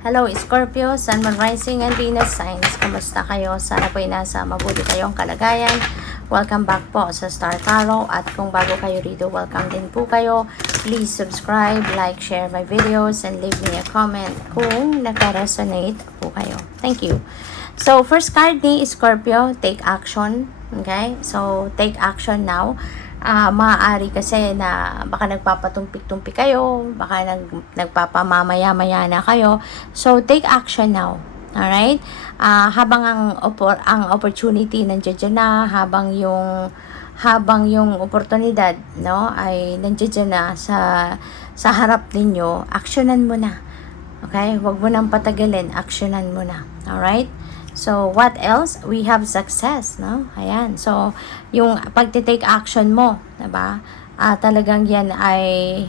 Hello Scorpio, Sun, Moon, Rising, and Venus signs. Kamusta kayo? Sana po ay nasa mabuti kayong kalagayan. Welcome back po sa Star Tarot. At kung bago kayo rito, welcome din po kayo. Please subscribe, like, share my videos, and leave me a comment kung naka-resonate po kayo. Thank you. So, first card ni Scorpio, take action. Okay? So, take action now. Maaari kasi na baka nagpapatumpik-tumpik kayo, baka nagpapamamaya-maya na kayo. So, take action now. Alright? Habang ang opportunity nandiyan na, habang yung oportunidad, no, ay nandiyan na sa harap ninyo, actionan mo na. Okay? Huwag mo nang patagalin, actionan mo na. Alright? So, what else? We have success, no? Ayan. So, yung pagte-take action mo, diba? Talagang yan ay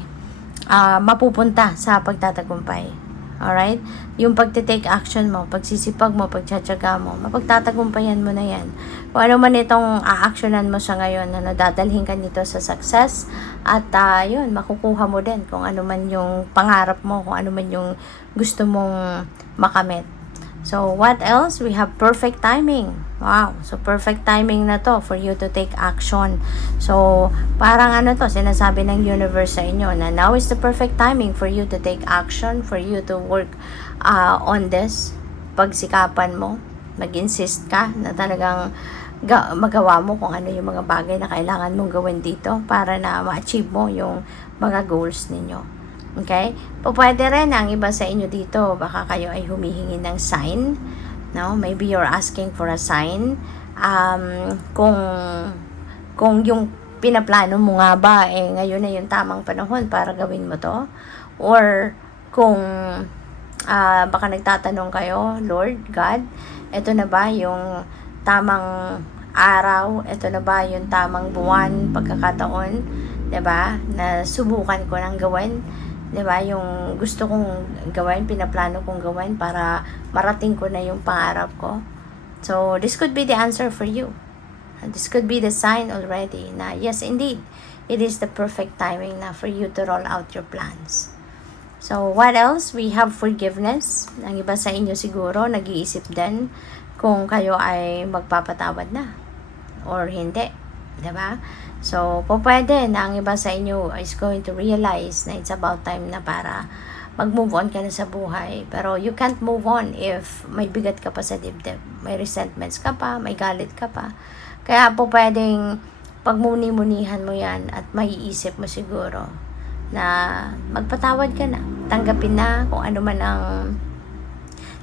mapupunta sa pagtatagumpay. Alright? Yung pagte-take action mo, pagsisipag mo, pagtsatsaga mo, mapagtatagumpayan mo na yan. Kung ano man itong a-actionan mo sa ngayon, dadalhin ka nito sa success, at yun, makukuha mo din kung ano man yung pangarap mo, kung ano man yung gusto mong makamit. So, what else? We have perfect timing. Wow. So, perfect timing na to for you to take action. So, parang sinasabi ng universe sa inyo na now is the perfect timing for you to take action, for you to work on this. Pagsikapan mo, mag-insist ka na talagang magawa mo kung ano yung mga bagay na kailangan mong gawin dito para na ma-achieve mo yung mga goals ninyo. Okay? Pwede rin ang iba sa inyo dito, baka kayo ay humihingi ng sign, no? Maybe you're asking for a sign. Kung yung pinaplano mo nga ba, ngayon na yung tamang panahon para gawin mo to. Or kung baka nagtatanong kayo, Lord, God, eto na ba yung tamang araw? Eto na ba yung tamang buwan, pagkakataon? Diba? Na subukan ko nang gawin. Diba? Yung gusto kong gawin, pinaplano kong gawin para marating ko na yung pangarap ko. So, this could be the answer for you. This could be the sign already na yes, indeed, it is the perfect timing na for you to roll out your plans. So, what else? We have forgiveness. Ang iba sa inyo siguro, nag-iisip din kung kayo ay magpapatawad na or hindi. Diba? So, pwede na ang iba sa inyo is going to realize na it's about time na para mag-move on ka na sa buhay. Pero you can't move on if may bigat ka pa sa dibdib. May resentments ka pa, may galit ka pa. Kaya pwedeng pagmuni-munihan mo yan at maiisip mo siguro na magpatawad ka na. Tanggapin na kung ano man ang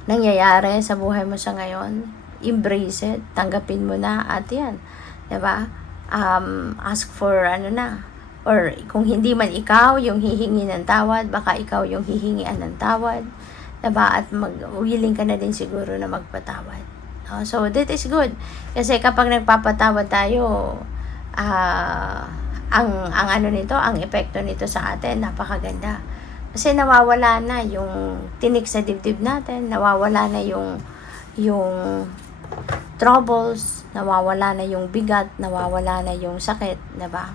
nangyayari sa buhay mo sa ngayon. Embrace it. Tanggapin mo na at yan. Diba? Ask for or kung hindi man ikaw yung hihingi ng tawad, baka ikaw yung hihingian ng tawad, diba? At willing ka na din siguro na magpatawad. So that is good kasi kapag nagpapatawad tayo, ang epekto nito sa atin napakaganda kasi nawawala na yung tinik sa dibdib natin, nawawala na yung troubles, nawawala na yung bigat, nawawala na yung sakit, diba?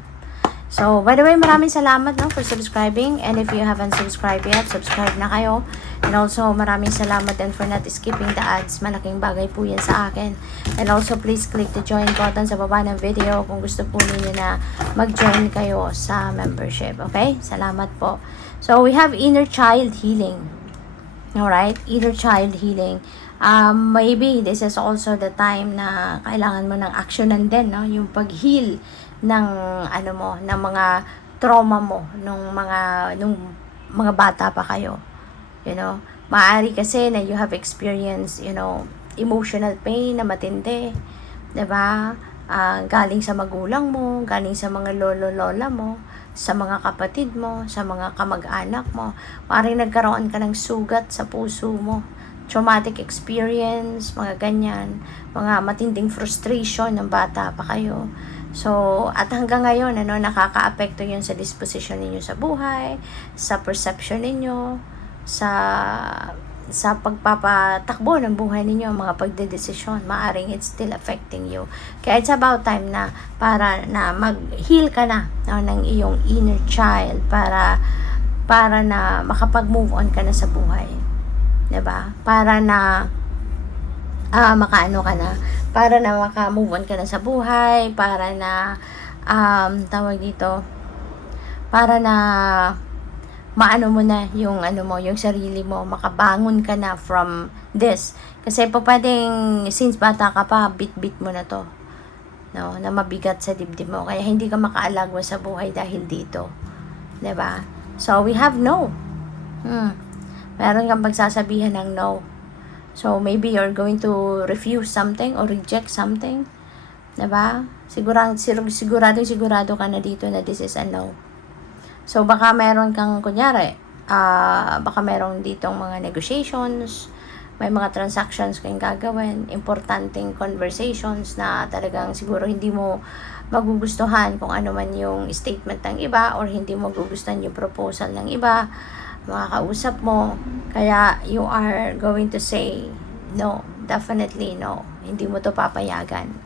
So, by the way, maraming salamat for subscribing, and if you haven't subscribed yet, subscribe na kayo. And also, maraming salamat din for not skipping the ads. Malaking bagay po yan sa akin. And also, please click the join button sa baba ng video kung gusto po ninyo na mag-join kayo sa membership. Okay? Salamat po. So, we have inner child healing. Alright? Inner child healing. Maybe this is also the time na kailangan mo ng actionan din, no? Yung pag-heal ng ng mga trauma mo nung mga bata pa kayo. You know, maaari kasi na you have experienced, emotional pain na matindi, 'di ba? Galing sa magulang mo, galing sa mga lolo-lola mo, sa mga kapatid mo, sa mga kamag-anak mo. Maaaring nagkaroon ka ng sugat sa puso mo. Traumatic experience, mga ganyan, mga matinding frustration ng bata pa kayo. So, at hanggang ngayon, nakaka-apekto yun sa disposition ninyo sa buhay, sa perception ninyo, sa pagpapatakbo ng buhay ninyo, mga pagdedesisyon, maaring it's still affecting you. Kaya it's about time na para na mag-heal ka na ng iyong inner child para na makapag-move on ka na sa buhay. 'Diba? Para na makaano ka na, para na maka-move on ka na sa buhay, para na tawag dito, para na maano mo na yung ano mo, yung sarili mo, makabangon ka na from this. Kasi po pwedeng since bata ka pa, bit-bit mo na to, no, na mabigat sa dibdib mo, kaya hindi ka makaalagwa sa buhay dahil dito, 'di ba? So we have no. Meron kang pagsasabihan ng no. So maybe you're going to refuse something or reject something, 'di ba? Sigurado ka na dito na this is a no. So baka meron kang kunyari, baka meron ditong mga negotiations, may mga transactions kayong gagawin, importanteng conversations na talagang siguro hindi mo magugustuhan kung ano man yung statement ng iba, or hindi mo magugustuhan yung proposal ng iba, mga kausap mo, kaya you are going to say no, definitely no, hindi mo to papayagan.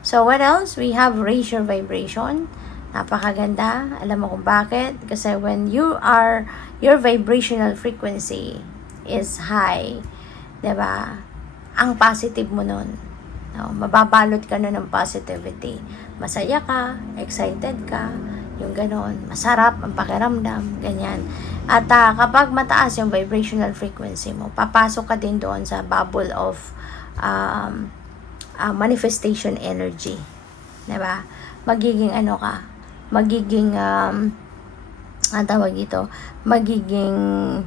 So what else? We have raise your vibration. Napakaganda. Alam mo kung bakit? Kasi when your vibrational frequency is high, 'di ba? Ang positive mo nun. No, mababalot ka nun ng positivity. Masaya ka, excited ka, yung ganon. Masarap ang pakiramdam, ganyan. At kapag mataas yung vibrational frequency mo, papasok ka din doon sa bubble of manifestation energy. 'Di ba? Magiging ano ka, magiging tawag dito, magiging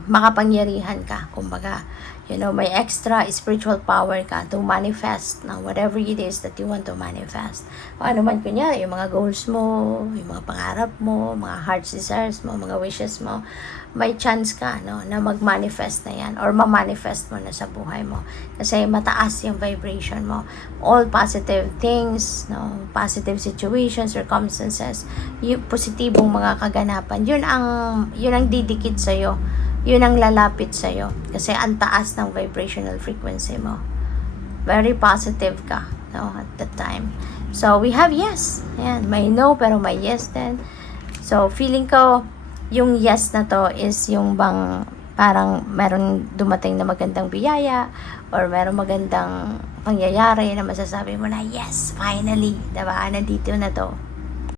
makapangyarihan ka, kumbaga, may extra spiritual power ka to manifest na whatever it is that you want to manifest. O ano man, kunyari, yung mga goals mo, yung mga pangarap mo, mga heart's desires mo, mga wishes mo, may chance ka, no, na mag-manifest na yan, or ma-manifest mo na sa buhay mo. Kasi mataas yung vibration mo. All positive things, no, positive situations, circumstances, yung positibong mga kaganapan, yun ang didikit sa'yo, yun ang lalapit sa'yo. Kasi ang taas ng vibrational frequency mo. Very positive ka, no, at that time. So, we have yes. Ayan, may no, pero may yes din. So, feeling ko, yung yes na to is yung bang parang meron dumating na magandang biyaya, or meron magandang pangyayari na masasabi mo na, yes, finally, diba? Nandito na to.